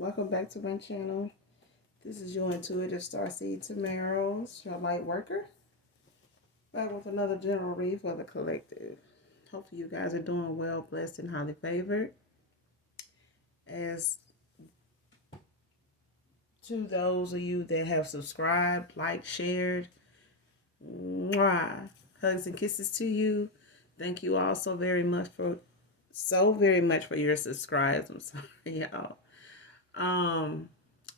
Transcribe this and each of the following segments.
Welcome back to my channel. This is your intuitive starseed Tamaros, your light worker. Back with another general read for the collective. Hopefully you guys are doing well, blessed, and highly favored. As to those of you that have subscribed, liked, shared, mwah, hugs and kisses to you. Thank you all so very much for your subscribes. I'm sorry, y'all. Um,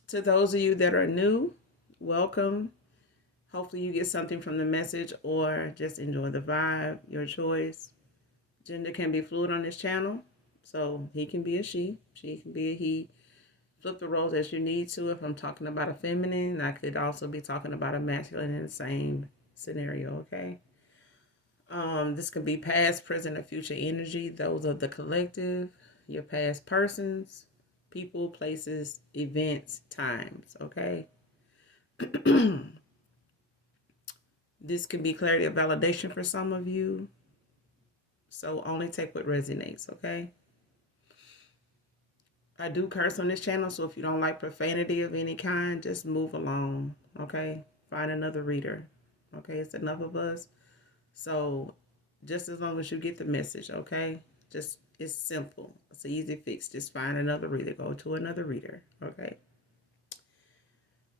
to those of you that are new, welcome. Hopefully you get something from the message or just enjoy the vibe, your choice. Gender can be fluid on this channel. So he can be a she can be a he. Flip the roles as you need to. If I'm talking about a feminine, I could also be talking about a masculine in the same scenario, okay? This could be past, present, or future energy. Those are the collective, your past persons, people, places, events, times, okay? This can be clarity of validation for some of you. So only take what resonates, okay? I do curse on this channel, so if you don't like profanity of any kind, just move along, okay? Find another reader, okay? It's enough of us. So just as long as you get the message, okay? Just, it's simple. It's an easy fix. Just find another reader. Go to another reader, okay?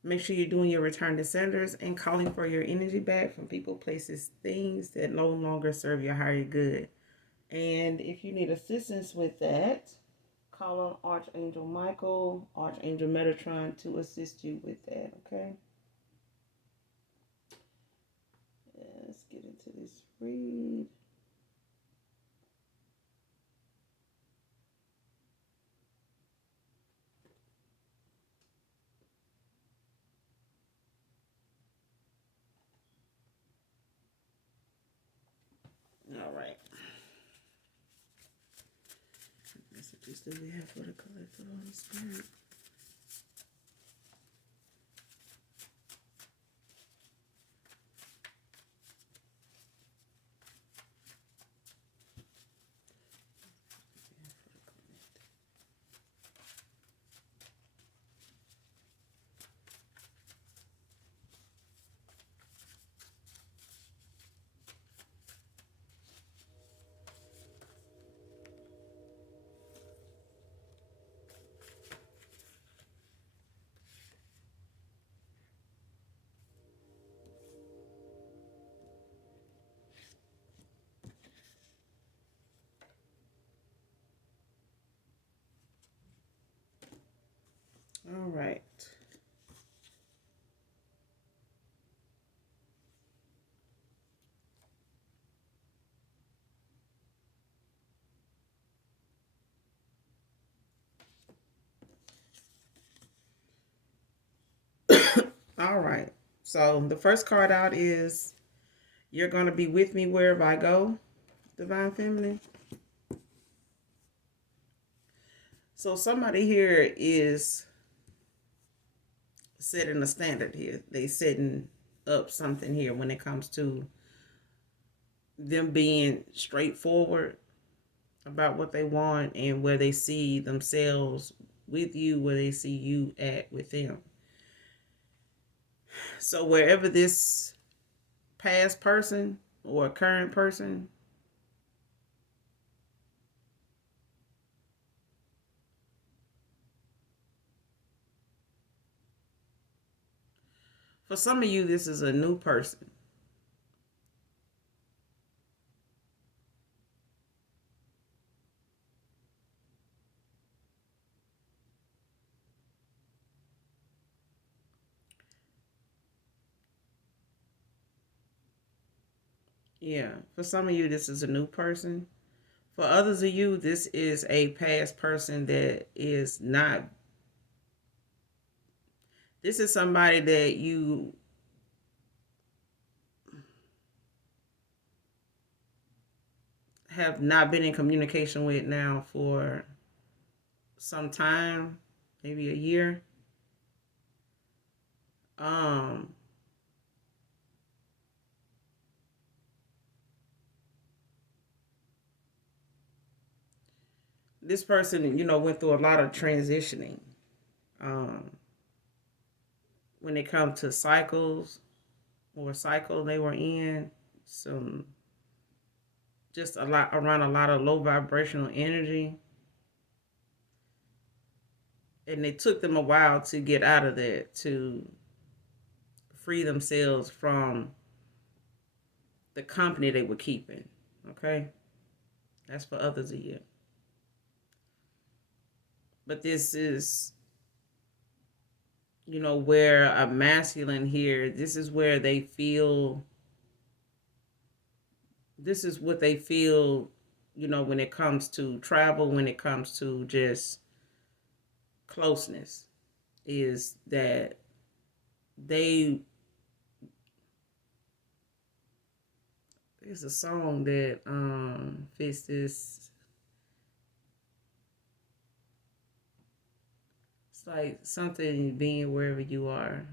Make sure you're doing your return to senders and calling for your energy back from people, places, things that no longer serve your higher good. And if you need assistance with that, call on Archangel Michael, Archangel Metatron to assist you with that, okay? Let's get into this read. All right. Messages that we have for the collective Holy Spirit. All right. All right. So the first card out is you're going to be with me wherever I go, Divine Feminine. So somebody here is setting a standard here. They setting up something here when it comes to them being straightforward about what they want and where they see themselves with you, where they see you at with them. So wherever this past person or current person for some of you, this is a new person. Yeah, for some of you, this is a new person. For others of you, this is a past person that is not. This is somebody that you have not been in communication with now for some time, maybe a year. Um, this person, went through a lot of transitioning. when it comes to cycles or cycle they were in, some just a lot around a lot of low vibrational energy, and it took them a while to get out of that, to free themselves from the company they were keeping. Okay, that's for others of you. But this is, where a masculine here, this is where they feel, this is what they feel, when it comes to travel, when it comes to just closeness, is that they, there's a song that fits this. It's like something being wherever you are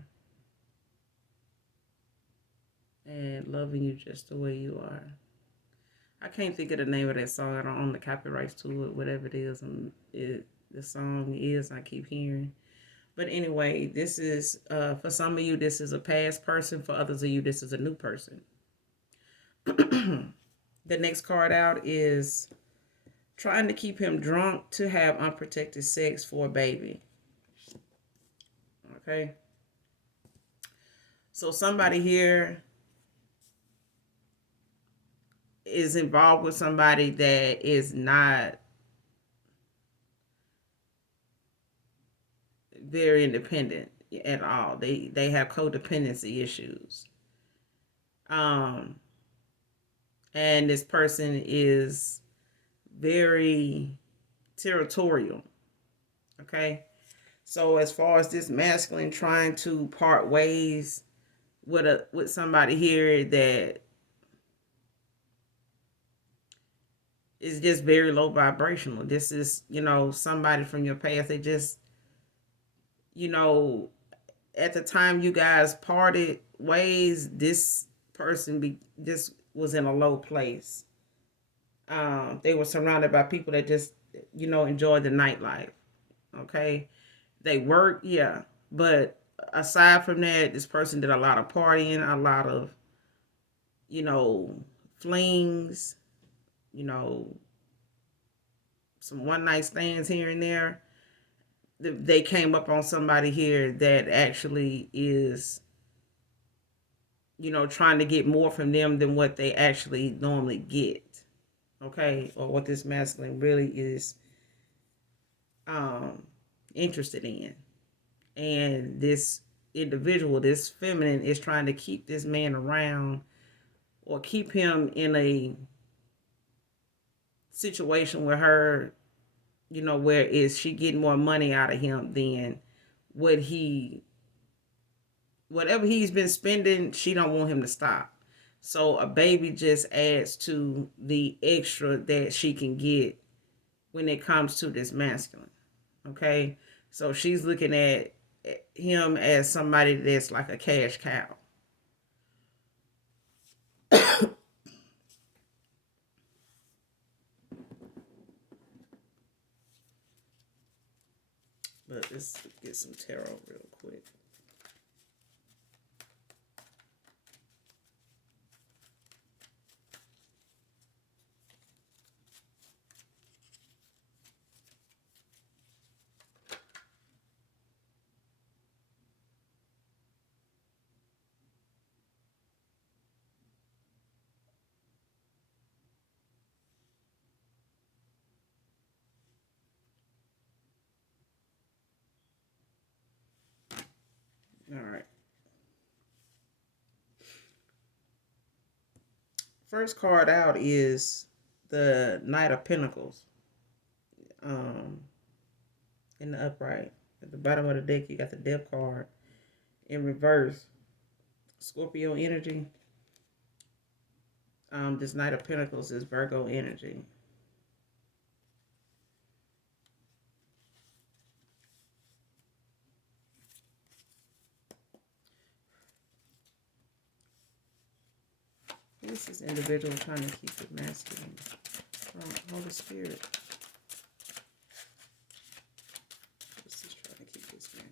and loving you just the way you are. I can't think of the name of that song. I don't own the copyrights to it, whatever it is. The song is, I keep hearing. But anyway, this is, for some of you, this is a past person. For others of you, this is a new person. The next card out is trying to keep him drunk to have unprotected sex for a baby. Okay. So somebody here is involved with somebody that is not very independent at all. They have codependency issues. And this person is very territorial. Okay. So as far as this masculine trying to part ways with somebody here that is just very low vibrational. This is, somebody from your past. They just, at the time you guys parted ways, this person just was in a low place. They were surrounded by people that just, enjoyed the nightlife. Okay. They worked, yeah. But aside from that, this person did a lot of partying, a lot of, flings, some one night stands here and there. They came up on somebody here that actually is, trying to get more from them than what they actually normally get. Okay. Or what this masculine really is interested in. And this individual, this feminine, is trying to keep this man around or keep him in a situation with her, where is she getting more money out of him than whatever he's been spending, she don't want him to stop. So a baby just adds to the extra that she can get when it comes to this masculine. Okay. So she's looking at him as somebody that's like a cash cow. But let's get some tarot real quick. All right. First card out is the Knight of Pentacles. In the upright. At the bottom of the deck, you got the Death card. In reverse, Scorpio energy. This Knight of Pentacles is Virgo energy. This is individual trying to keep it masculine from Holy Spirit. This is trying to keep this masculine.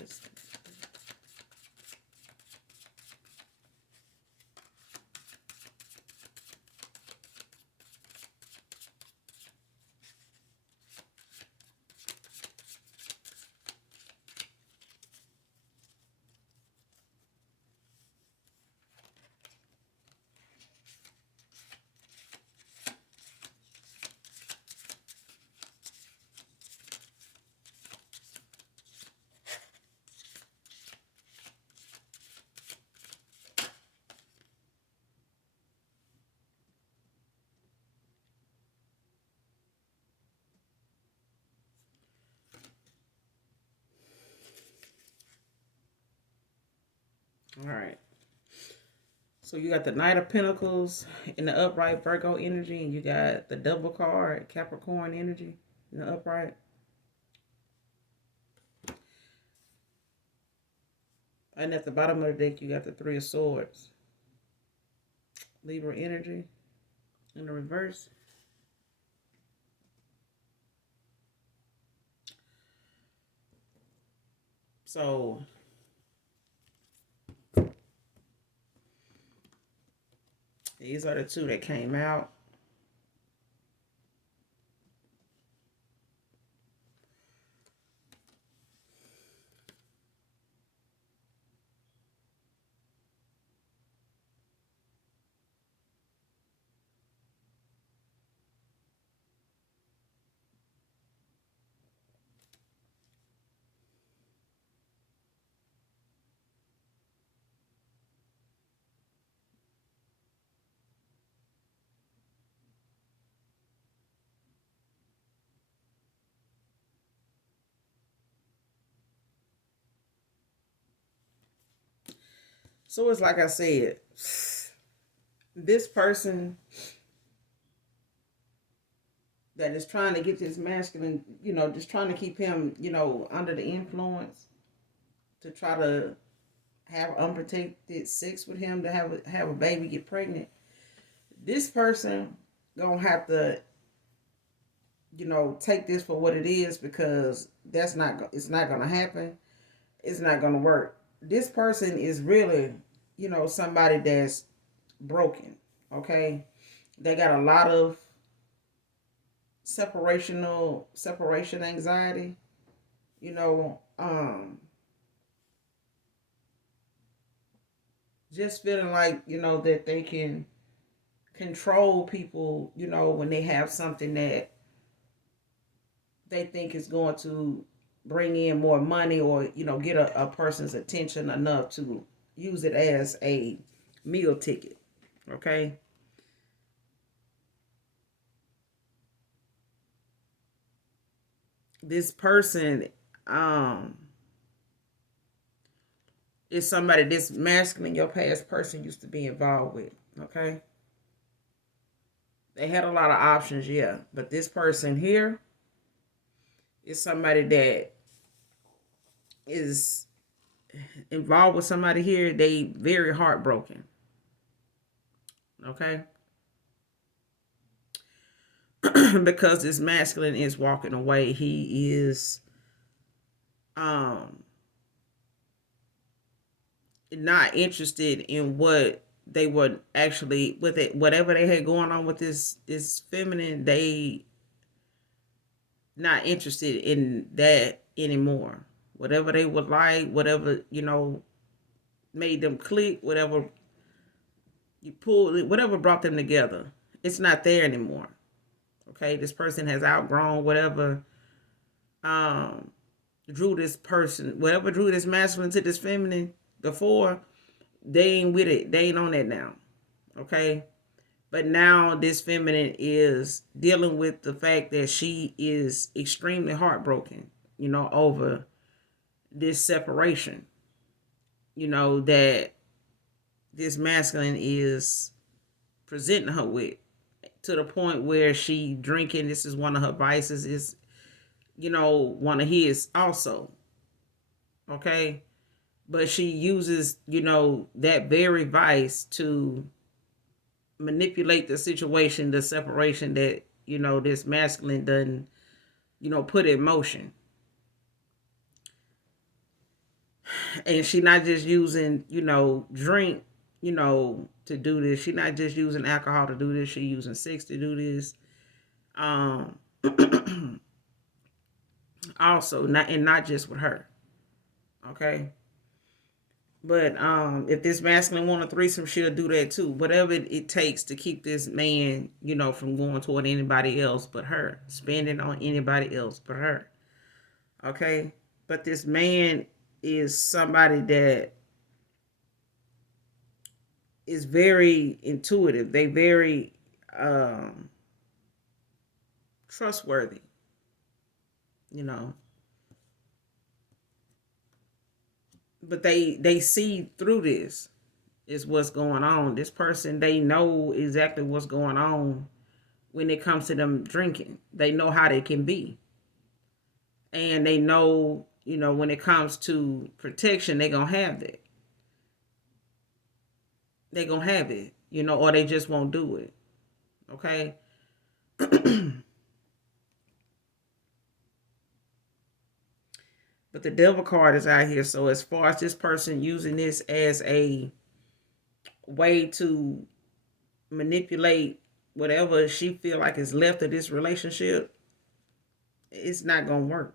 just. All right. So you got the Knight of Pentacles in the upright Virgo energy, and you got the double card Capricorn energy in the upright. And at the bottom of the deck, you got the Three of Swords, Libra energy in the reverse. So these are the two that came out. So it's like I said, this person that is trying to get this masculine, just trying to keep him, under the influence to try to have unprotected sex with him, to have a baby, get pregnant. This person gonna have to, take this for what it is, because it's not gonna happen. It's not gonna work. This person is really, somebody that's broken. Okay, they got a lot of separation anxiety. You know, just feeling like that they can control people. When they have something that they think is going to bring in more money, or get a person's attention enough to use it as a meal ticket. Okay. This person is somebody, this masculine your past person used to be involved with. Okay. They had a lot of options, yeah, but this person here is somebody that is involved with somebody here. They very heartbroken. Okay. Because this masculine is walking away. He is not interested in what they were actually with it. Whatever they had going on with this feminine, they not interested in that anymore. Whatever they would like, whatever made them click, whatever you pulled, whatever brought them together, it's not there anymore. Okay, this person has outgrown whatever drew this person, whatever drew this masculine to this feminine before. They ain't with it. They ain't on that now. Okay, but now this feminine is dealing with the fact that she is extremely heartbroken, over this separation, that this masculine is presenting her with, to the point where she drinking. This is one of her vices. Is one of his also. Okay, but she uses that very vice to manipulate the situation, the separation that this masculine done put in motion. And she not just using, drink, to do this. She not just using alcohol to do this. She using sex to do this. Um, also, not just with her. Okay. But if this masculine want a threesome, she'll do that too. Whatever it takes to keep this man, from going toward anybody else but her, spending on anybody else but her. Okay. But this man is somebody that is very intuitive. They very trustworthy, you know. But they see through this is what's going on. This person, they know exactly what's going on when it comes to them drinking. They know how they can be. And they know, when it comes to protection, they're gonna have that. They're gonna have it, or they just won't do it. Okay. But the devil card is out here. So as far as this person using this as a way to manipulate whatever she feel like is left of this relationship, it's not gonna work.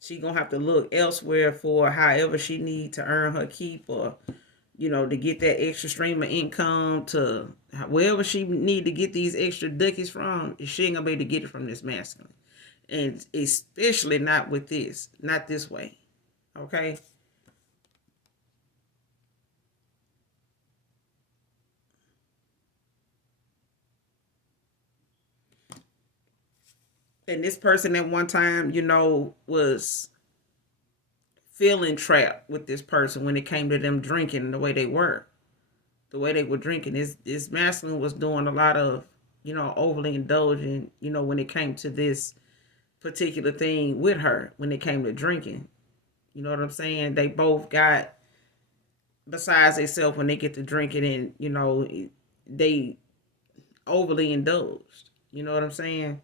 She gonna have to look elsewhere for however she need to earn her keep, or to get that extra stream of income, to wherever she need to get these extra duckies from. She ain't gonna be able to get it from this masculine, and especially not with this, not this way. Okay. And this person at one time, was feeling trapped with this person when it came to them drinking the way they were. The way they were drinking. This masculine was doing a lot of, overly indulging, when it came to this particular thing with her, when it came to drinking. You know what I'm saying? They both got besides themselves when they get to drinking, and, they overly indulged. You know what I'm saying?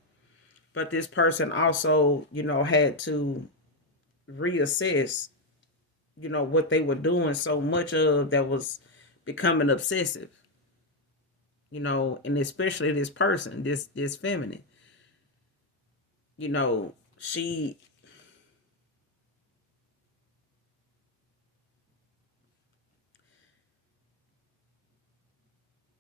But this person also, had to reassess, what they were doing so much of that was becoming obsessive, and especially this person, this feminine, she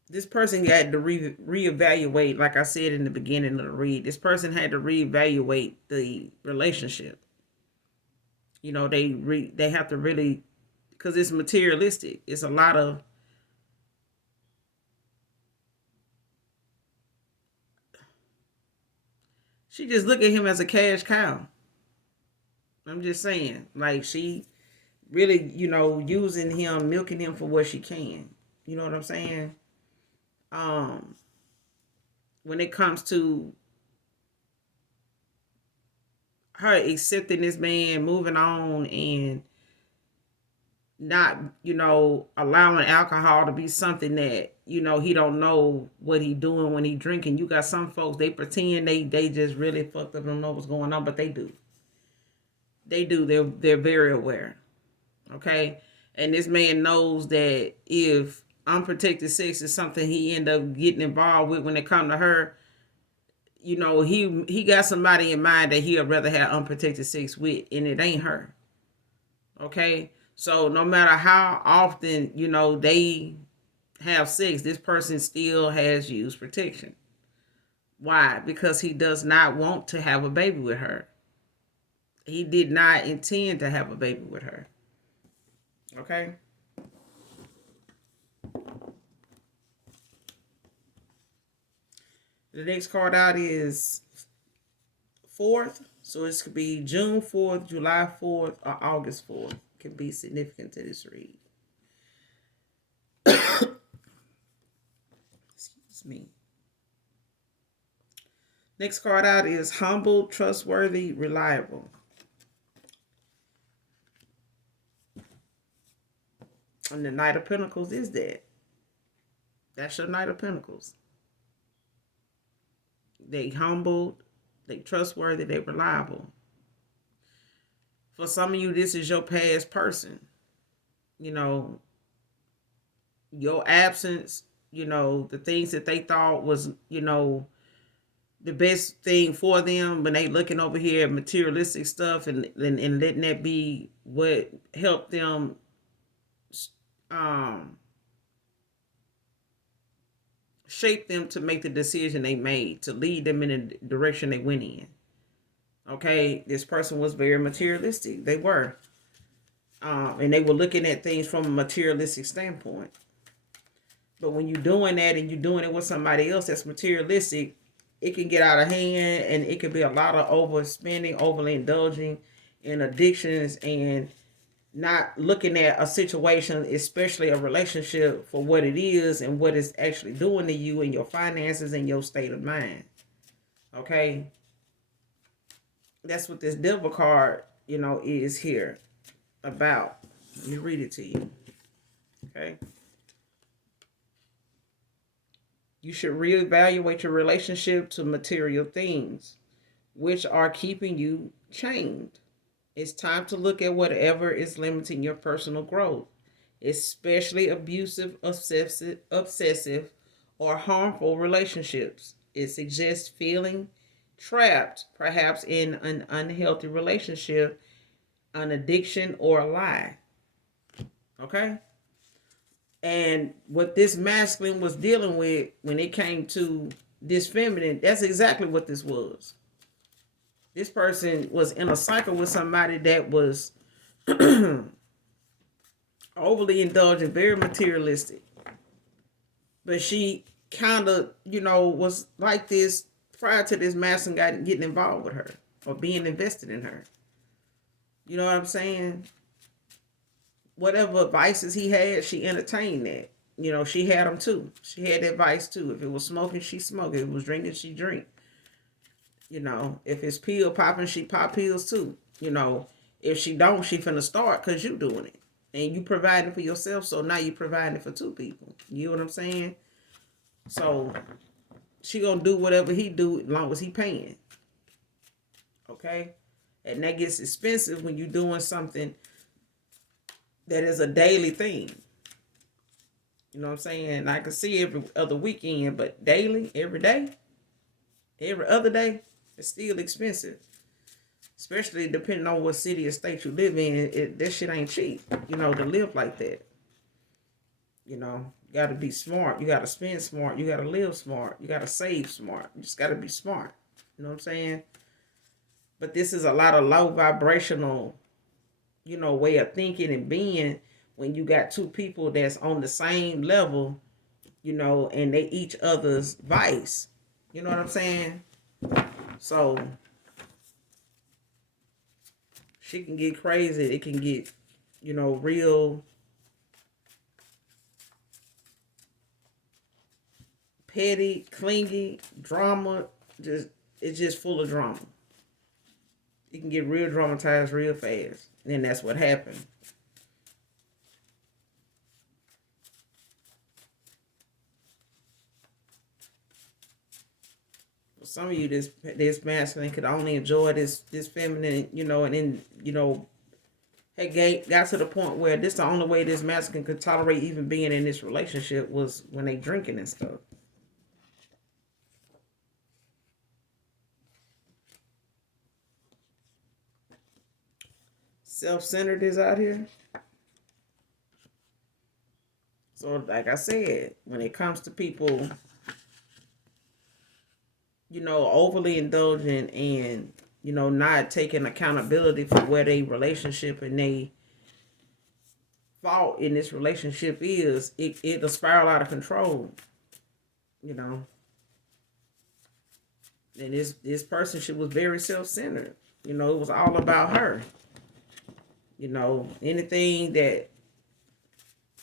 this person had to reevaluate, like I said in the beginning of the read. This person had to reevaluate the relationship. They have to really, because it's materialistic. It's a lot of, she just look at him as a cash cow. I'm just saying, like, she really, using him, milking him for what she can. You know what I'm saying? Um, when it comes to her accepting this man, moving on, and not, allowing alcohol to be something that, he don't know what he doing when he drinking. You got some folks, they pretend they just really fucked up, don't know what's going on, but they do. They do. They're very aware. Okay? And this man knows that if unprotected sex is something he end up getting involved with when it come to her, he got somebody in mind that he'd rather have unprotected sex with, and it ain't her. Okay? So no matter how often, they have sex, this person still has used protection. Why? Because he does not want to have a baby with her. He did not intend to have a baby with her. Okay? The next card out is 4th. So it could be June 4th, July 4th, or August 4th. Can be significant to this read. Excuse me. Next card out is humble, trustworthy, reliable. And the Knight of Pentacles is that. That's your Knight of Pentacles. They humbled, they trustworthy, they reliable. For some of you, this is your past person. You know, your absence, the things that they thought was, the best thing for them when they looking over here at materialistic stuff and letting that be what helped them um shape them to make the decision they made, to lead them in the direction they went in. Okay, this person was very materialistic. They were. And they were looking at things from a materialistic standpoint. But when you're doing that and you're doing it with somebody else that's materialistic, it can get out of hand and it can be a lot of overspending, overly indulging in addictions and not looking at a situation, especially a relationship, for what it is and what it's actually doing to you and your finances and your state of mind. Okay? That's what this devil card, is here about. Let me read it to you. Okay? You should reevaluate your relationship to material things, which are keeping you chained. It's time to look at whatever is limiting your personal growth, especially abusive, obsessive, or harmful relationships. It suggests feeling trapped, perhaps in an unhealthy relationship, an addiction, or a lie. Okay? And what this masculine was dealing with when it came to this feminine, that's exactly what this was. This person was in a cycle with somebody that was overly indulgent, very materialistic. But she kind of, was like this prior to this masculine guy getting involved with her or being invested in her. You know what I'm saying? Whatever vices he had, she entertained that. She had them too. She had that vice too. If it was smoking, she smoked. If it was drinking, she drink. If it's pill popping, she pop pills too. If she don't, she finna start because you doing it. And you providing for yourself, so now you providing for two people. You know what I'm saying? So she gonna do whatever he do as long as he paying. Okay? And that gets expensive when you're doing something that is a daily thing. You know what I'm saying? I can see every other weekend, but daily, every day, every other day, it's still expensive. Especially depending on what city or state you live in, that shit ain't cheap, to live like that. You got to be smart. You got to spend smart. You got to live smart. You got to save smart. You just got to be smart. You know what I'm saying? But this is a lot of low vibrational, way of thinking and being when you got two people that's on the same level, and they each other's vice. You know what I'm saying? So she can get crazy. It can get, real petty, clingy, drama. It's just full of drama. It can get real dramatized real fast. And that's what happened. For some of you, this masculine could only enjoy this feminine, and then, had got to the point where this the only way this masculine could tolerate even being in this relationship was when they drinking and stuff. Self-centered is out here. So like I said, when it comes to people, overly indulgent and, not taking accountability for where they relationship and they fault in this relationship is, it'll spiral out of control. And this person, she was very self-centered. It was all about her. Anything that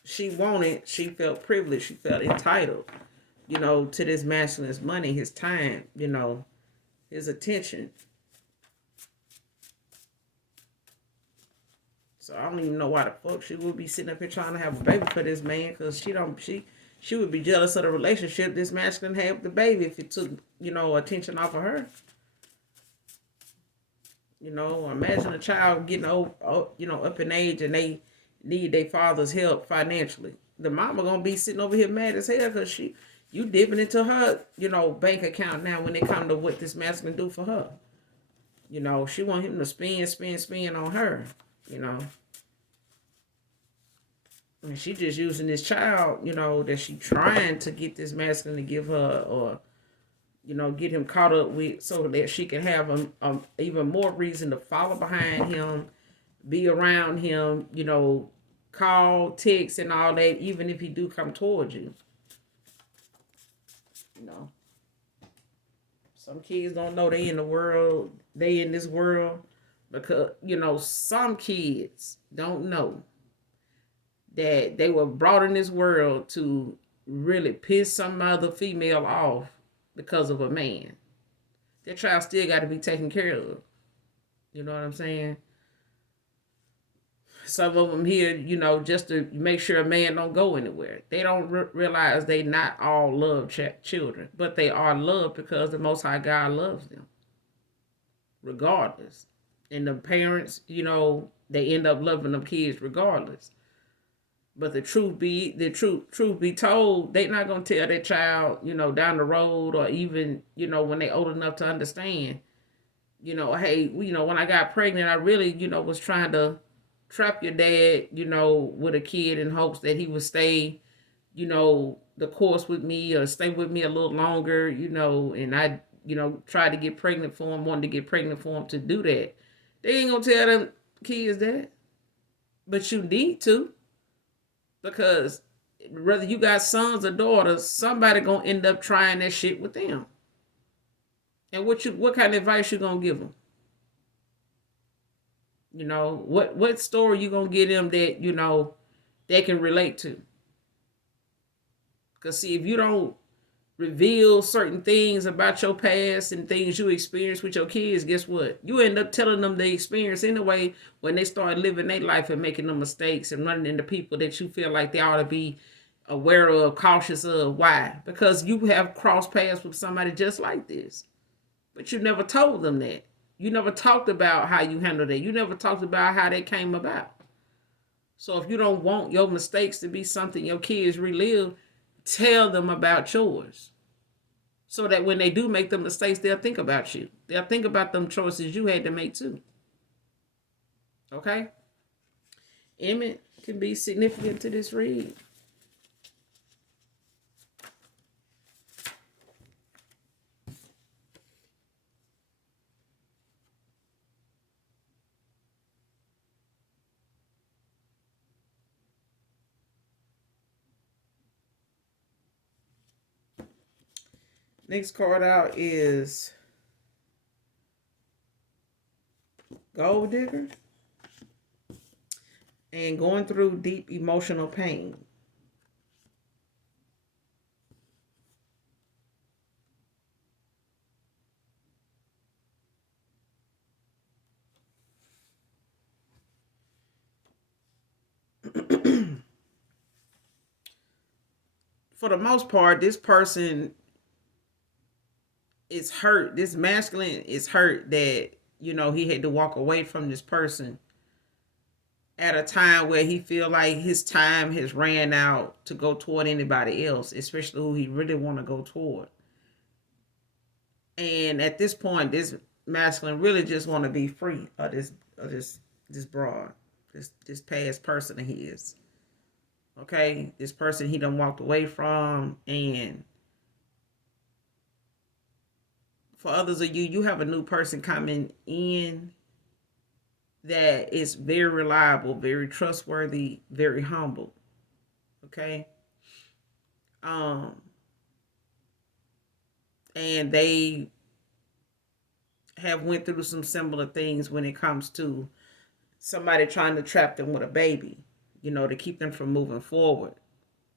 she wanted, she felt privileged. She felt entitled, to this masculine's money, his time, his attention. So I don't even know why the fuck she would be sitting up here trying to have a baby for this man, because she would be jealous of the relationship this masculine had with the baby if it took, attention off of her. You know, imagine a child getting old, up in age, and they need their father's help financially. The mama gonna be sitting over here mad as hell because you dipping into her, bank account now when it come to what this man can do for her. She want him to spend on her. You know, and she just using this child, that she trying to get this masculine to give her, or get him caught up with, so that she can have even more reason to follow behind him, be around him, call, text, and all that, even if he do come towards you. You know, some kids don't know they in this world, because, some kids don't know that they were brought in this world to really piss some other female off because of a man. That child still got to be taken care of. You know what I'm saying? Some of them here, just to make sure a man don't go anywhere. They don't realize they not all love children, but they are loved because the Most High God loves them, regardless. And the parents, they end up loving them kids regardless. But the truth be told, they not gonna tell their child, down the road, or even, when they old enough to understand, hey, when I got pregnant, I really, was trying to trap your dad, with a kid in hopes that he would stay, the course with me, or stay with me a little longer, and I, tried to get pregnant for him, wanted to get pregnant for him to do that. They ain't gonna tell them kids that. But you need to. Because whether you got sons or daughters, somebody gonna end up trying that shit with them. And what kind of advice you gonna give them? What story you gonna give them that they can relate to? Because see, if you don't reveal certain things about your past and things you experienced with your kids, guess what? You end up telling them the experience anyway when they start living their life and making the mistakes and running into people that you feel like they ought to be aware of, cautious of. Why? Because you have crossed paths with somebody just like this. But you never told them that. You never talked about how you handled it. You never talked about how they came about. So if you don't want your mistakes to be something your kids relive, tell them about yours. So that when they do make the mistakes, they'll think about you. They'll think about them choices you had to make too. Okay? Emmett can be significant to this read. Next card out is Gold Digger and going through deep emotional pain. For the most part, this person is hurt. This masculine is hurt that, he had to walk away from this person at a time where he feel like his time has ran out to go toward anybody else, especially who he really want to go toward. And at this point, this masculine really just want to be free of this broad, this past person he is. Okay, this person he done walked away from. And for others of you, you have a new person coming in that is very reliable, very trustworthy, very humble. Okay. And they have went through some similar things when it comes to somebody trying to trap them with a baby, to keep them from moving forward,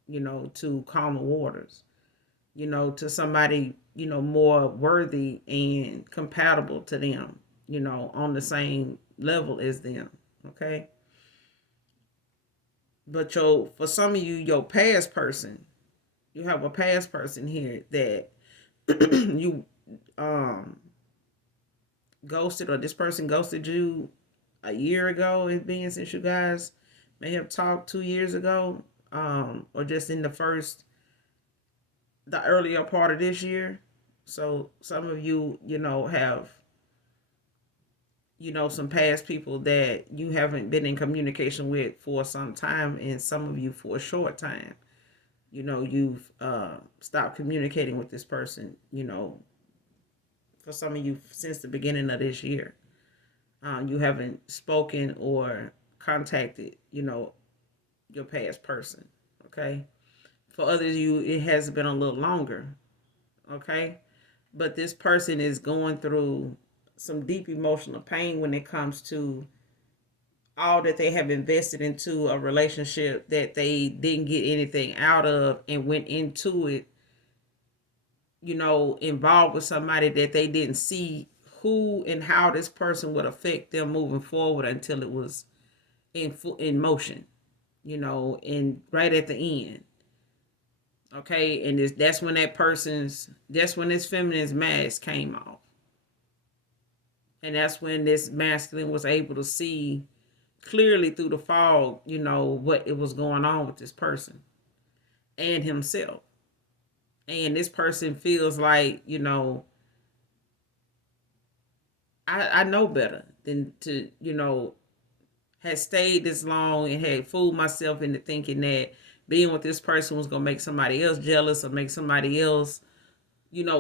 to calmer waters, to somebody, more worthy and compatible to them, on the same level as them. Okay. But for some of you, your past person, you have a past person here that you ghosted, or this person ghosted you a year ago, it being since you guys may have talked 2 years ago, or just in the earlier part of this year. So some of you, have, some past people that you haven't been in communication with for some time, and some of you for a short time. You've stopped communicating with this person, for some of you since the beginning of this year. You haven't spoken or contacted, your past person. Okay. For others of you, it has been a little longer. Okay. But this person is going through some deep emotional pain when it comes to all that they have invested into a relationship that they didn't get anything out of, and went into it, involved with somebody that they didn't see who and how this person would affect them moving forward until it was in motion, and right at the end. Okay, and that's when this feminine mask came off. And that's when this masculine was able to see clearly through the fog, what it was going on with this person and himself. And this person feels like, I know better than to, had stayed this long and had fooled myself into thinking that being with this person was going to make somebody else jealous, or make somebody else,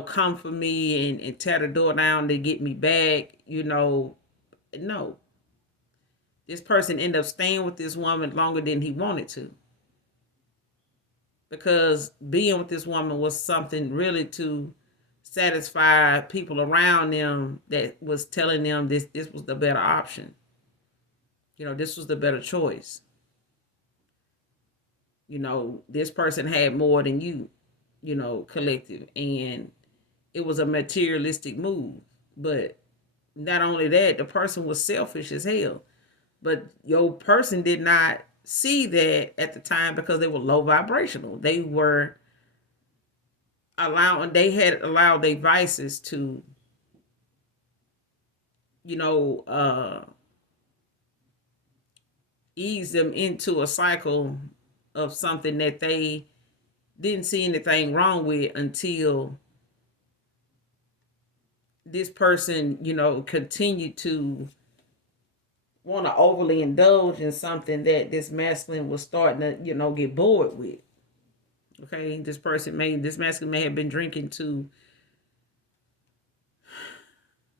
come for me and tear the door down to get me back. No. This person ended up staying with this woman longer than he wanted to, because being with this woman was something really to satisfy people around them that was telling them this was the better option. This was the better choice. This person had more than you, collective, and it was a materialistic move. But not only that, the person was selfish as hell. But your person did not see that at the time, because they were low vibrational. They had allowed their vices to, you know, uh, ease them into a cycle of something that they didn't see anything wrong with, until this person, continued to want to overly indulge in something that this masculine was starting to, get bored with. Okay, this masculine may have been drinking to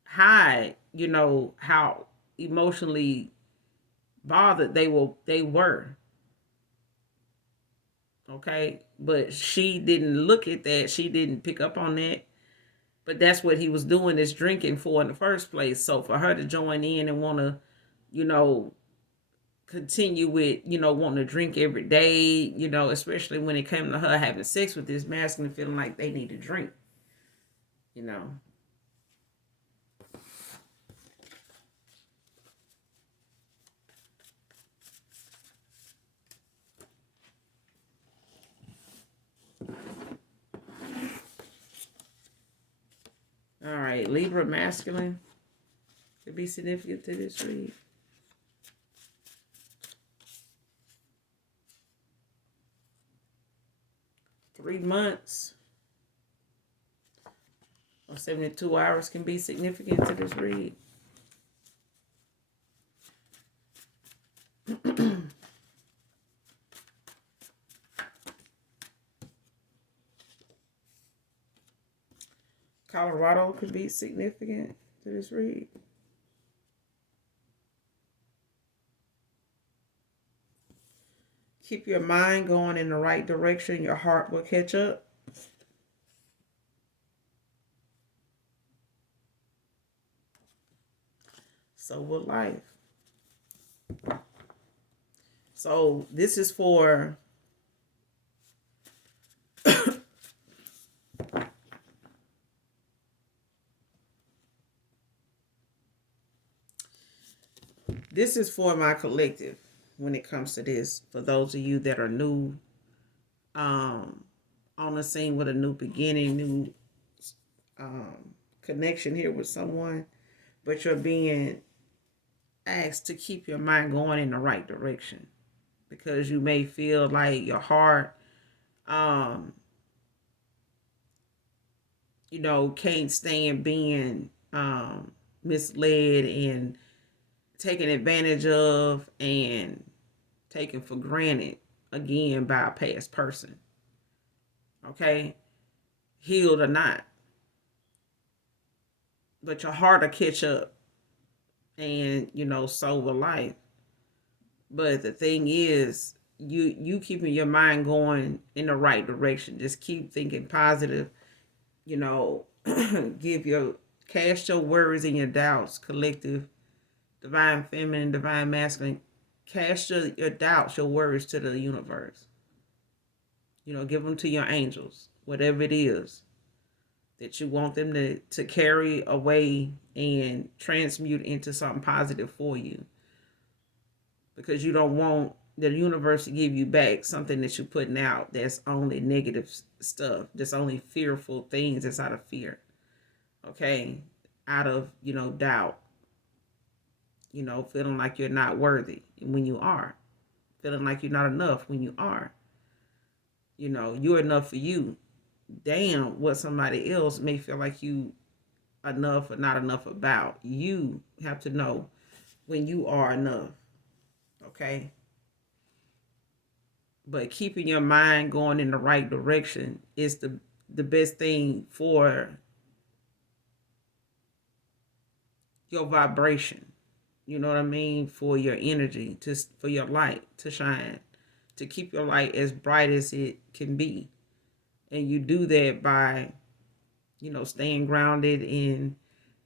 hide, how emotionally bothered they were. Okay, but she didn't look at that. She didn't pick up on that. But that's what he was doing this drinking for in the first place. So for her to join in and want to, you know, continue with, wanting to drink every day, especially when it came to her having sex with this masculine, feeling like they need to drink, you know. All right, Libra masculine could be significant to this read. Three months or 72 hours can be significant to this read. Colorado could be significant to this read. Keep your mind going in the right direction. Your heart will catch up. So will life. So this is for this is for my collective when it comes to this. For those of you that are new, on the scene with a new beginning, new connection here with someone. but you're being asked to keep your mind going in the right direction, because you may feel like your heart, um, can't stand being misled and taken advantage of and taken for granted again by a past person. Okay? Healed or not. But your heart will catch up, and so will life. But the thing is, you keeping your mind going in the right direction. Just keep thinking positive. You know, give your cast your worries and your doubts, collective, divine feminine, divine masculine. Cast your doubts, your worries to the universe. Give them to your angels, whatever it is that you want them to carry away and transmute into something positive for you. Because you don't want the universe to give you back something that you're putting out that's only negative stuff, that's only fearful things, that's out of fear. Okay? Out of, doubt. Feeling like you're not worthy when you are. Feeling like you're not enough when you are. You're enough for you. Damn what somebody else may feel like you enough or not enough about. You have to know when you are enough. Okay? But keeping your mind going in the right direction is the best thing for your vibration. You know what I mean? For your energy, for your light to shine, to keep your light as bright as it can be. And you do that by, staying grounded in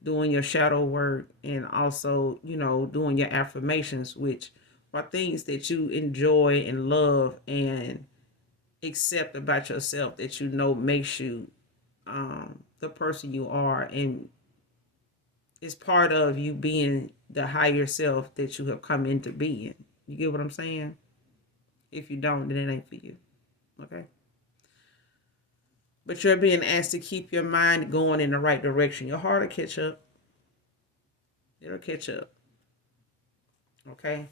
doing your shadow work, and also, doing your affirmations, which are things that you enjoy and love and accept about yourself, that makes you the person you are, and is part of you being the higher self that you have come into being. You get what I'm saying? If you don't, then it ain't for you. Okay? But you're being asked to keep your mind going in the right direction. Your heart will catch up. It'll catch up. Okay?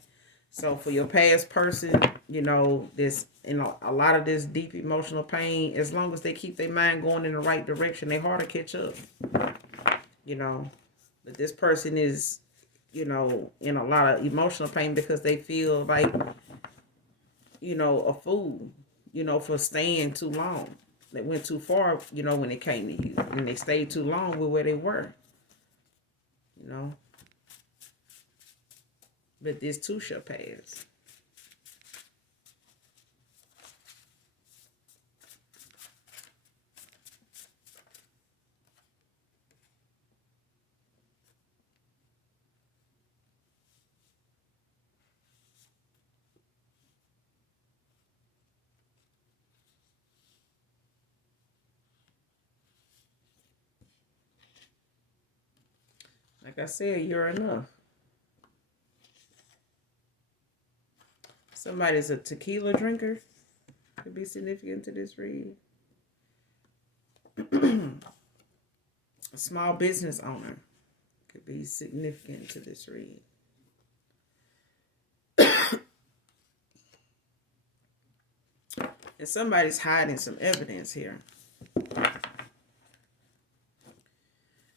So for your past person, this, a lot of this deep emotional pain, as long as they keep their mind going in the right direction, their heart will catch up. But this person is, in a lot of emotional pain because they feel like, a fool, for staying too long. They went too far, when it came to you. And they stayed too long with where they were. But this too shall pass. Like I said, you're enough. Somebody's a tequila drinker. Could be significant to this read. A small business owner could be significant to this read. And somebody's hiding some evidence here.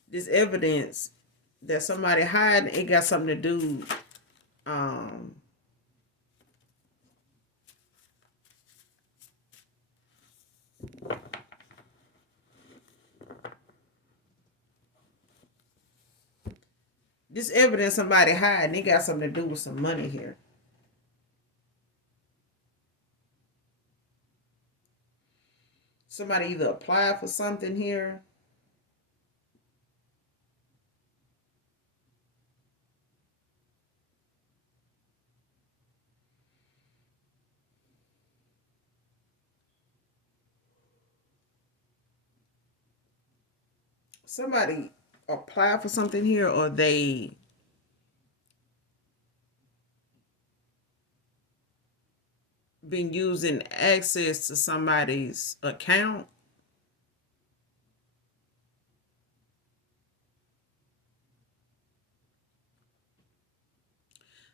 This evidence that somebody hiding, it got something to do this evidence somebody hiding, it got something to do with some money here. Somebody either applied for something here, somebody applied for something here, or they been using access to somebody's account.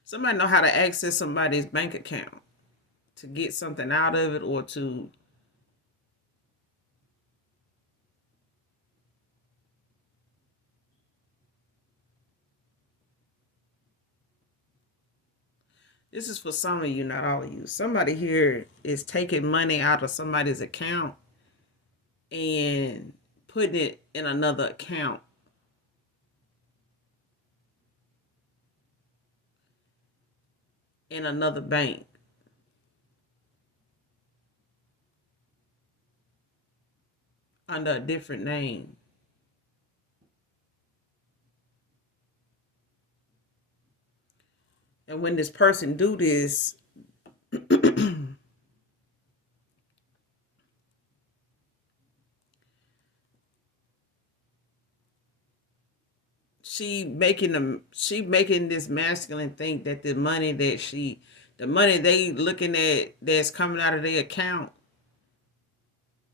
Somebody know how to access somebody's bank account to get something out of it, or to this is for some of you, not all of you. Somebody here is taking money out of somebody's account and putting it in another account. In another bank. Under a different name. And when this person do this, she making this masculine think that the money they looking at that's coming out of their account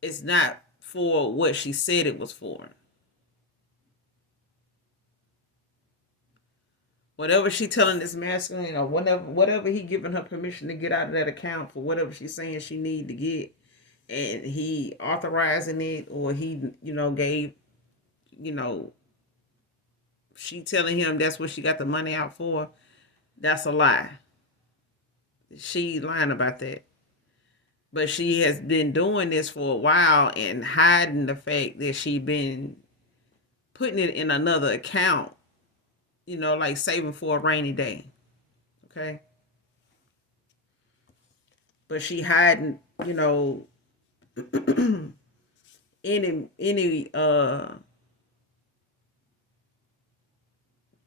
is not for what she said it was for. Whatever she telling this masculine, or whatever he giving her permission to get out of that account for, whatever she's saying she need to get, and he authorizing it, or he gave, she telling him that's what she got the money out for, that's a lie. She lying about that. But she has been doing this for a while and hiding the fact that she been putting it in another account, like saving for a rainy day. Okay? But she hiding, any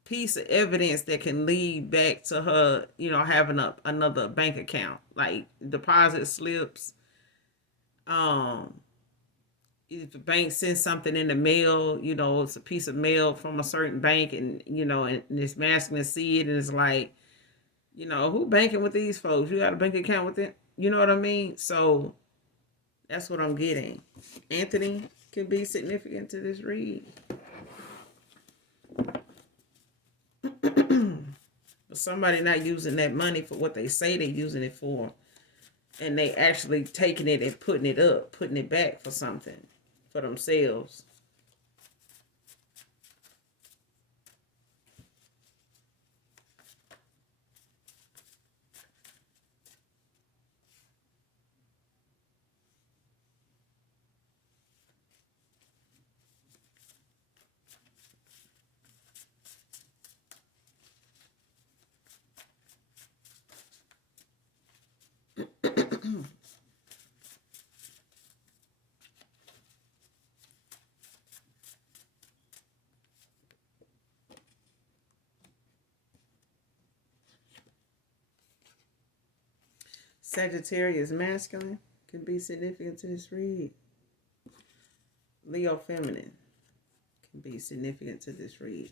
piece of evidence that can lead back to her, having another bank account, like deposit slips. If the bank sends something in the mail, it's a piece of mail from a certain bank, and and this masculine see it, and it's like, who banking with these folks? You got a bank account with it? You know what I mean? So that's what I'm getting. Anthony can be significant to this read. But somebody not using that money for what they say they're using it for, and they actually taking it and putting it back for something for themselves. Sagittarius masculine can be significant to this read. Leo feminine can be significant to this read.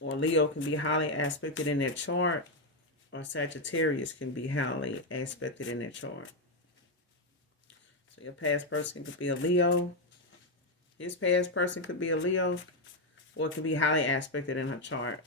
Or Leo can be highly aspected in their chart, or Sagittarius can be highly aspected in their chart. So your past person could be a Leo. His past person could be a Leo, or it could be highly aspected in her chart.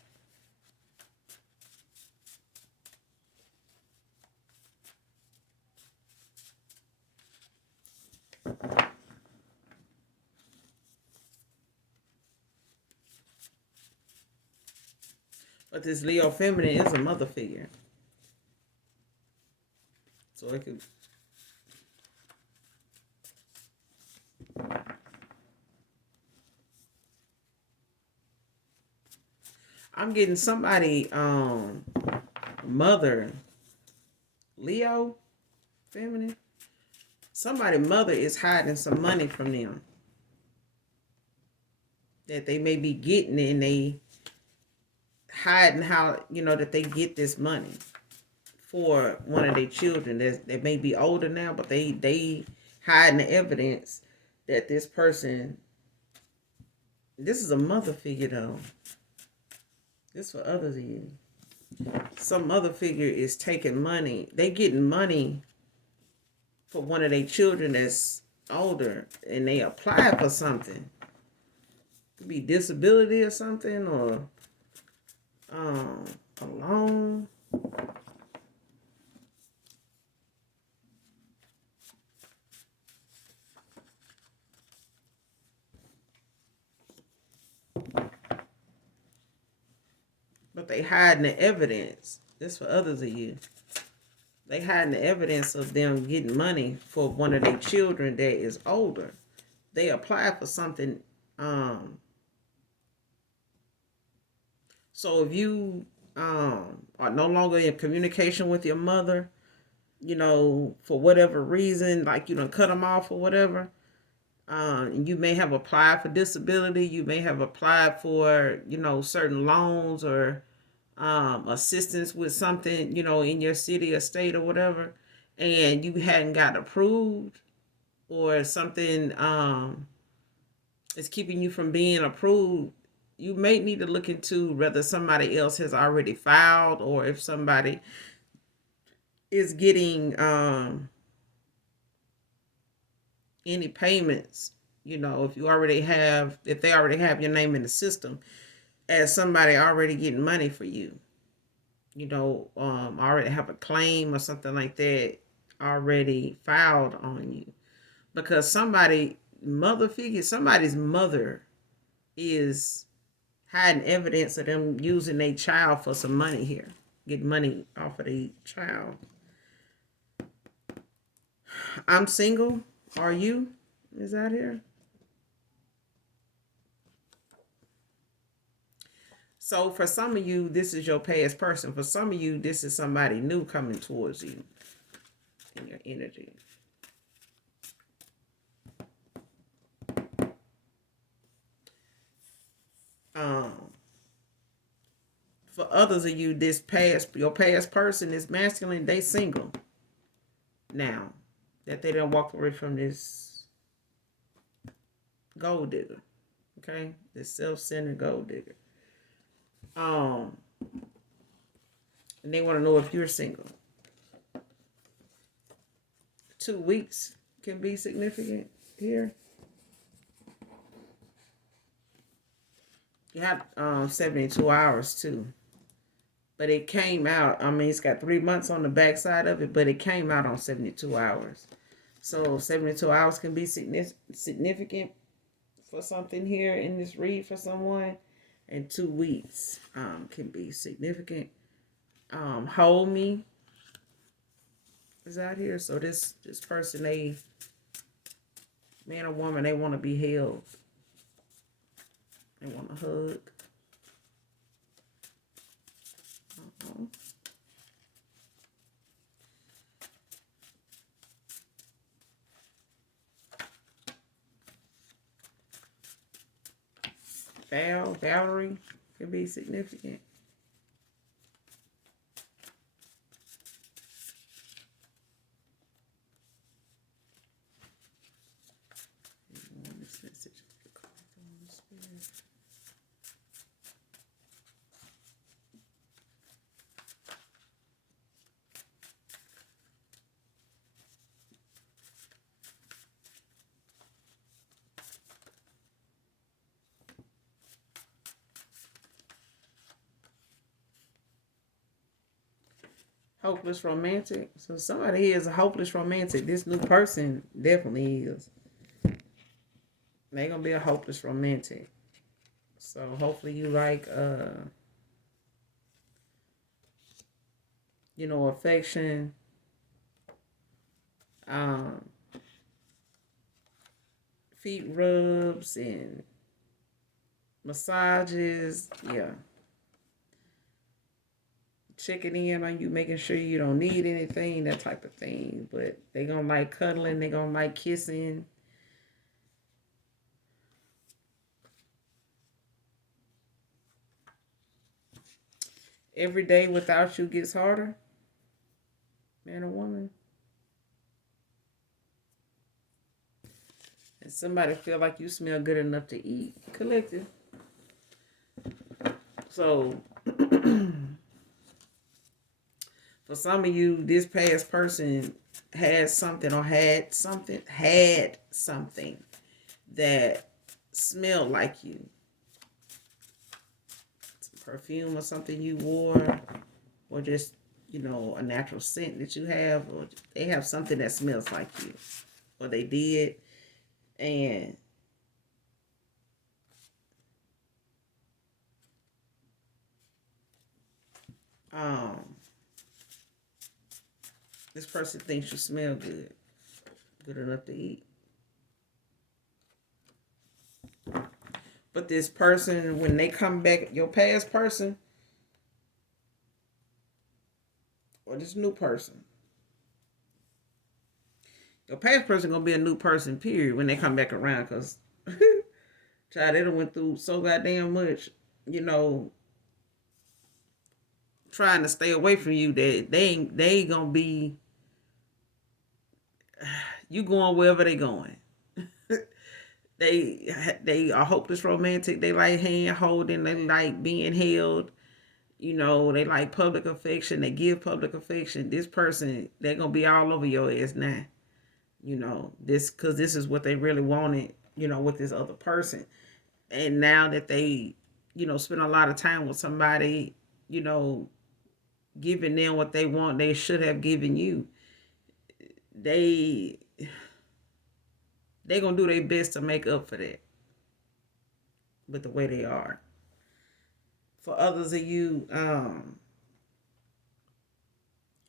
But this Leo feminine is a mother figure. So it could... I'm getting somebody, mother, Leo feminine. Somebody mother is hiding some money from them that they may be getting, and they hiding how, that they get this money for one of their children that may be older now, but they hiding the evidence that this person, this is a mother figure though. This for others of you. Some mother figure is taking money. They getting money for one of their children that's older, and they apply for something. It could be disability or something, or a loan. but they hiding the evidence. This for others of you. They hiding the evidence of them getting money for one of their children that is older. They apply for something. So if you are no longer in communication with your mother, for whatever reason, like you done cut them off or whatever, you may have applied for disability. You may have applied for, certain loans or assistance with something, in your city or state or whatever, and you hadn't got approved, or something is keeping you from being approved. You may need to look into whether somebody else has already filed, or if somebody is getting any payments. If they already have your name in the system as somebody already getting money for you, already have a claim or something like that already filed on you, because somebody's mother is hiding evidence of them using their child for some money here, getting money off of their child. I'm single. Are you? Is that here? So for some of you, this is your past person. For some of you, this is somebody new coming towards you in your energy. For others of you, your past person is masculine. They single now that they done walked away from this gold digger. Okay, this self-centered gold digger. And they want to know if you're single. 2 weeks can be significant here. You have 72 hours too. But it came out, it's got 3 months on the backside of it, but it came out on 72 hours. So 72 hours can be significant for something here in this read for someone. And 2 weeks can be significant. Hold me is out here. So this person, man or woman, they want to be held. They want a hug. Valerie can be significant. Hopeless romantic. So somebody here is a hopeless romantic. This new person definitely is. They're gonna be a hopeless romantic. So hopefully you like affection. Feet rubs and massages. Yeah. Checking in on you, making sure you don't need anything, that type of thing. But they gonna like cuddling, they gonna like kissing. Every day without you gets harder, man or woman. And somebody feel like you smell good enough to eat. Collective. So for some of you, this past person has something or had something that smelled like you. Some perfume or something you wore, or just, a natural scent that you have, or they have something that smells like you, or they did. And Um, this person thinks you smell good, good enough to eat. But this person, when they come back, your past person or this new person, your past person gonna be a new person, period, when they come back around. Cause child, they done went through so goddamn much, you know, trying to stay away from you that they ain't gonna be you going wherever they going. they are hopeless romantic. They like hand holding. They like being held. You know, they like public affection. They give public affection. This person, they're gonna be all over your ass now. You know, this because this is what they really wanted. You know, with this other person, and now that they, you know, spend a lot of time with somebody, you know, giving them what they want, they should have given you. They gonna do their best to make up for that with the way they are. For others of you,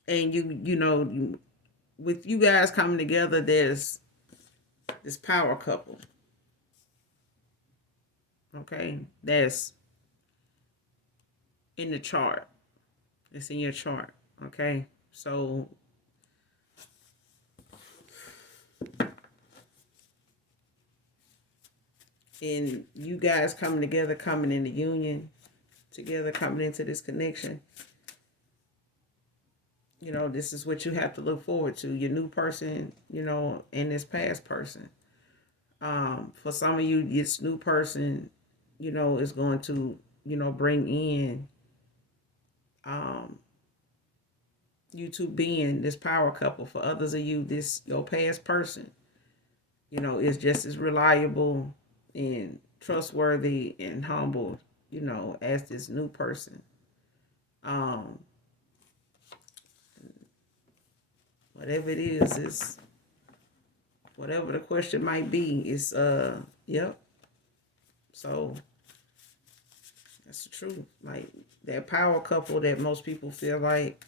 and you know, with you guys coming together, there's this power couple. Okay, that's in the chart. It's in your chart. Okay, so in you guys coming together, coming in the union together, coming into this connection, you know, this is what you have to look forward to. Your new person, you know, and this past person. For some of you, this new person, you know, is going to, you know, bring in um, you two being this power couple. For others of you, this your past person, you know, is just as reliable and trustworthy and humble, you know, as this new person. Um, whatever it is whatever the question might be, it's yep. So that's the truth. Like that power couple that most people feel like,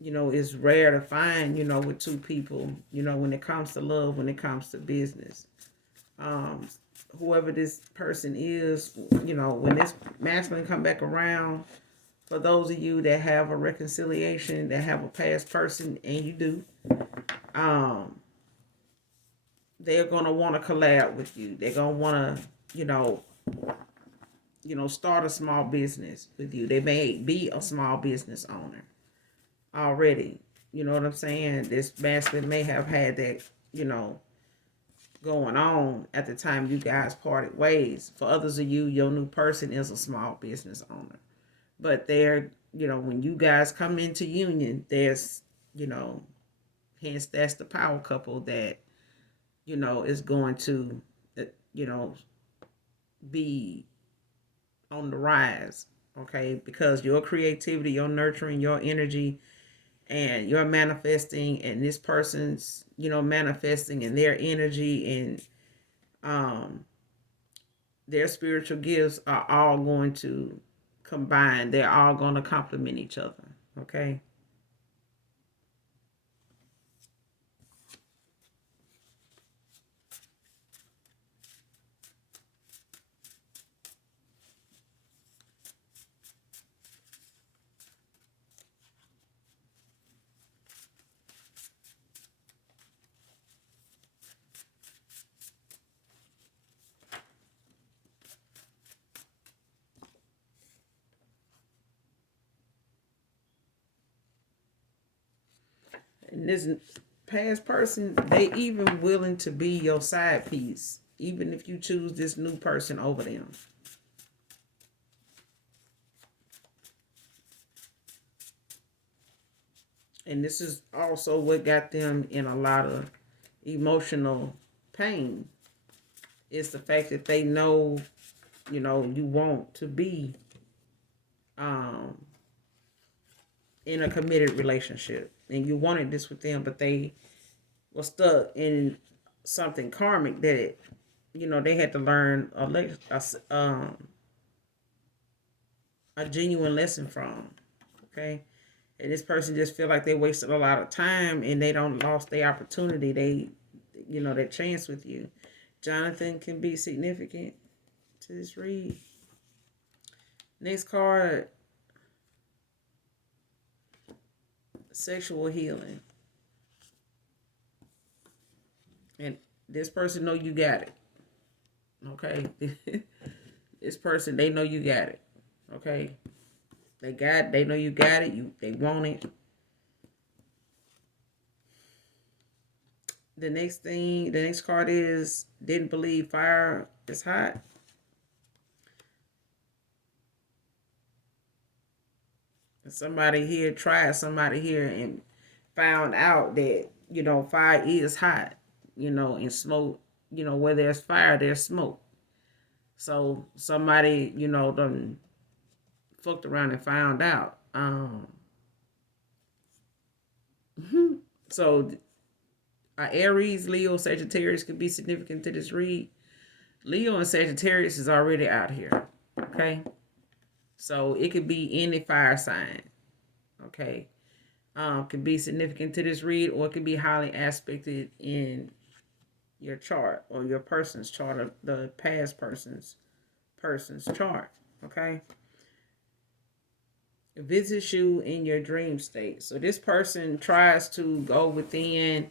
you know, is rare to find, you know, with two people, you know, when it comes to love, when it comes to business. Um, whoever this person is, you know, when this masculine come back around, for those of you that have a reconciliation, that have a past person, and you do, um, they're gonna want to collab with you. They're gonna want to, start a small business with you. They may be a small business owner already. You know what I'm saying? This masculine may have had that, you know, going on at the time you guys parted ways. For others of you, your new person is a small business owner. But they're, you know, when you guys come into union, there's, you know, hence that's the power couple that, you know, is going to, you know, be on the rise. Okay, because your creativity, your nurturing, your energy, and you're manifesting, and this person's, you know, manifesting, and their energy and um their spiritual gifts are all going to combine. They're all going to complement each other. Okay. And this past person, they even willing to be your side piece, even if you choose this new person over them. And this is also what got them in a lot of emotional pain. It's the fact that they know, you know, you want to be um, in a committed relationship, and you wanted this with them, but they were stuck in something karmic that, you know, they had to learn a genuine lesson from. Okay. And this person just feel like they wasted a lot of time and they don't lost their opportunity. They, their chance with you. Jonathan can be significant to this read. Next card, sexual healing. And this person know you got it. Okay. This person, they know you got it. Okay. They know you got it. They want it. The next card is didn't believe fire is hot. Somebody here and found out that, fire is hot, and smoke, where there's fire, there's smoke. So somebody, done fucked around and found out. So Aries, Leo, Sagittarius could be significant to this read. Leo and Sagittarius is already out here. Okay. So it could be any fire sign. Okay. Could be significant to this read, or it could be highly aspected in your chart or your person's chart, or the past person's chart. Okay. It visits you in your dream state. So this person tries to go within,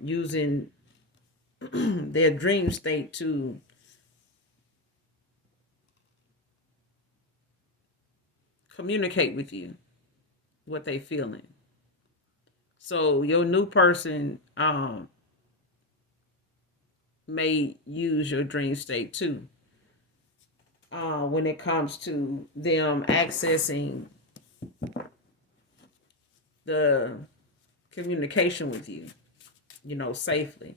using their dream state to communicate with you what they feeling. So your new person may use your dream state too, when it comes to them accessing the communication with you, safely.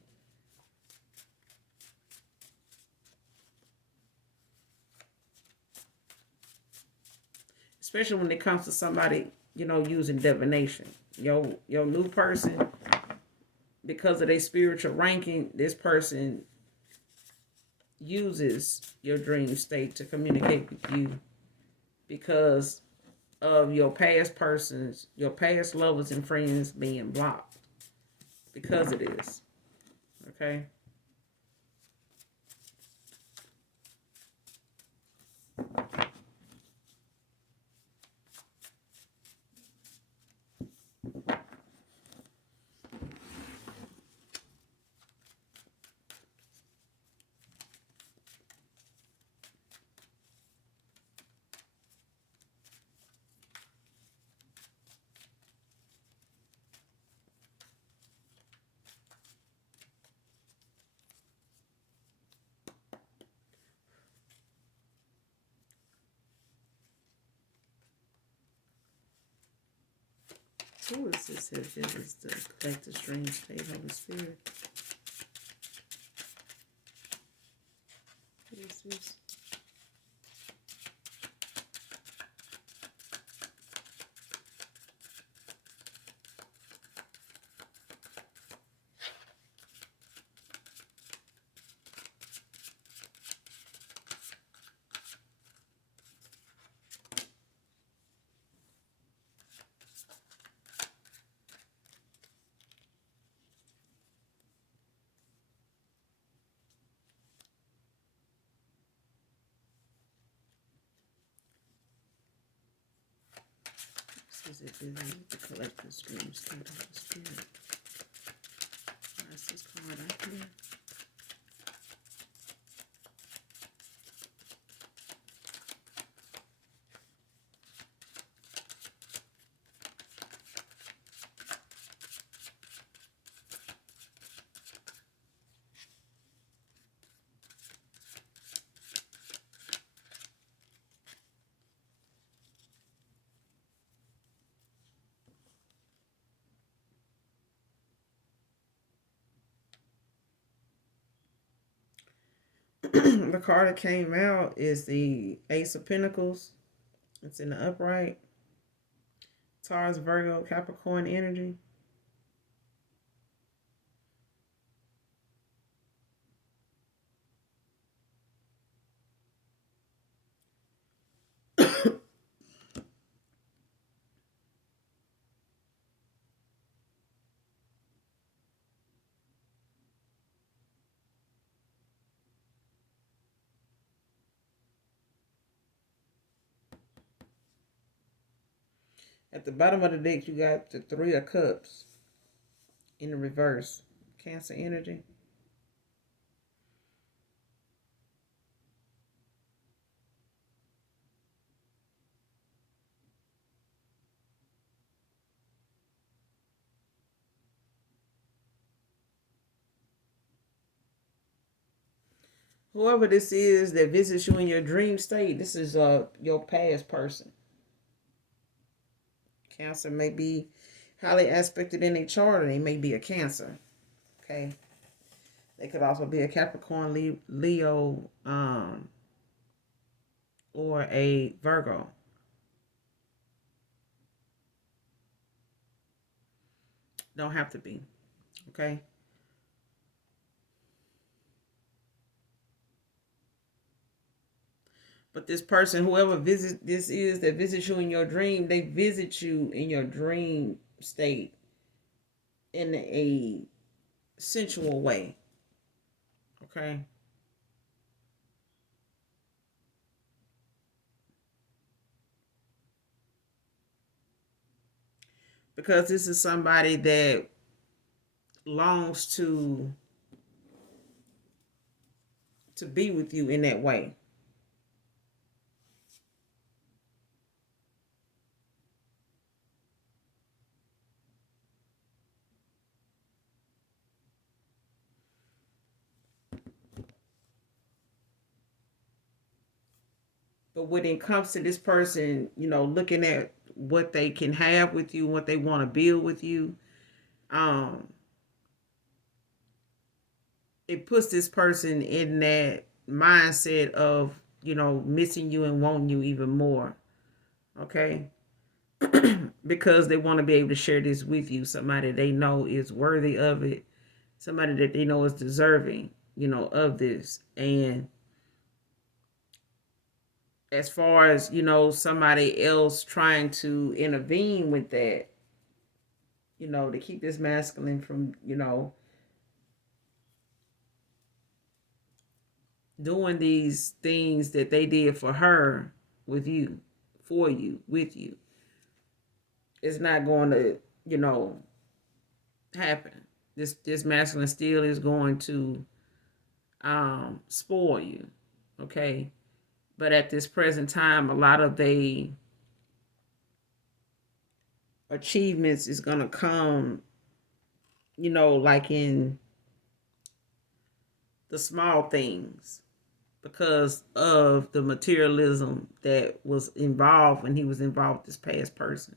Especially when it comes to somebody, using divination. Your new person, because of their spiritual ranking, this person uses your dream state to communicate with you because of your past lovers and friends being blocked because of this. Okay. Who is this here? This is the collective stream state, Holy Spirit. Who is this? Is it busy with the collective stream state of the spirit? Why is this card out here? The card that came out is the Ace of Pentacles. It's in the upright. Taurus, Virgo, Capricorn energy. At the bottom of the deck, you got the Three of Cups in the reverse. Cancer energy. Whoever this is that visits you in your dream state, this is your past person. Cancer may be highly aspected in a chart, or they may be a Cancer. Okay. They could also be a Capricorn, Leo, or a Virgo. Don't have to be. Okay. But this person, whoever this is that visits you in your dream, they visit you in your dream state in a sensual way. Okay. Because this is somebody that longs to be with you in that way. But when it comes to this person, looking at what they can have with you, what they want to build with you, um, it puts this person in that mindset of, missing you and wanting you even more. Okay. Because they want to be able to share this with you, somebody they know is worthy of it, somebody that they know is deserving, of this. And as far as, somebody else trying to intervene with that, to keep this masculine from, doing these things that they did for her with you, for you, with you, it's not going to, happen. This masculine still is going to spoil you. Okay. But at this present time, a lot of the achievements is gonna come, like in the small things, because of the materialism that was involved when he was involved with this past person.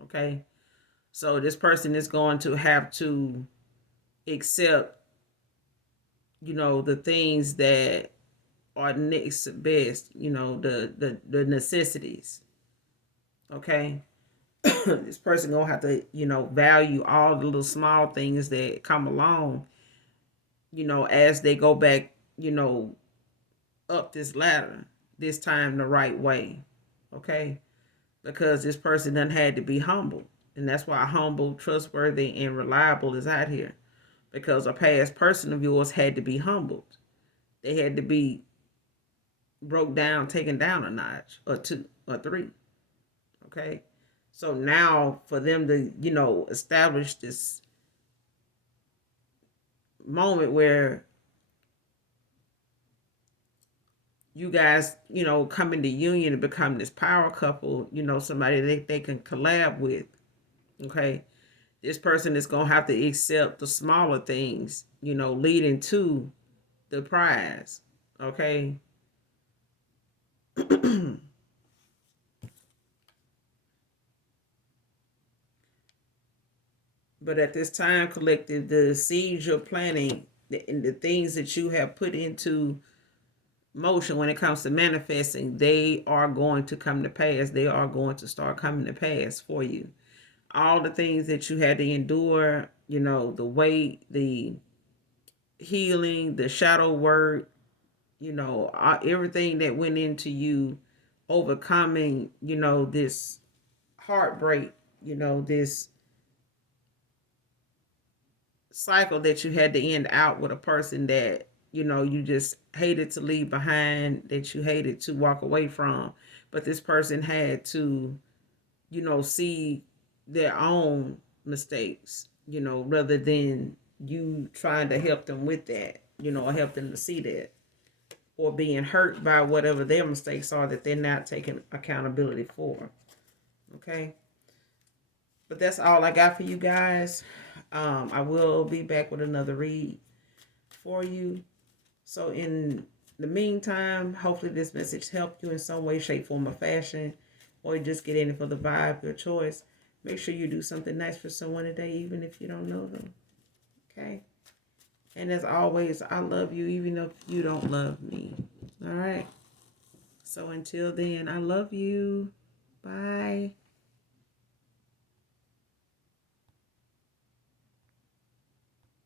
Okay. So this person is going to have to accept, the things that are next best, the necessities. Okay. This person gonna have to, value all the little small things that come along, as they go back, up this ladder, this time the right way. Okay. Because this person done had to be humble. And that's why humble, trustworthy, and reliable is out here. Because a past person of yours had to be humbled. They had to be broke down, taken down a notch or two or three. Okay. So now for them to, establish this moment where you guys, come into union and become this power couple, somebody they can collab with. Okay. This person is going to have to accept the smaller things, leading to the prize. Okay. But at this time, collective, the seeds you're planting and the things that you have put into motion when it comes to manifesting, they are going to come to pass. They are going to start coming to pass for you. All the things that you had to endure, the weight, the healing, the shadow work, everything that went into you overcoming, this heartbreak, this cycle that you had to end out with a person that you just hated to leave behind, that you hated to walk away from, but this person had to see their own mistakes, rather than you trying to help them with that, or help them to see that, or being hurt by whatever their mistakes are that they're not taking accountability for. Okay. But that's all I got for you guys. I will be back with another read for you. So in the meantime, hopefully this message helped you in some way, shape, form, or fashion, or you just get in it for the vibe, your choice. Make sure you do something nice for someone today, even if you don't know them. Okay? And as always, I love you, even if you don't love me. All right? So until then, I love you. Bye.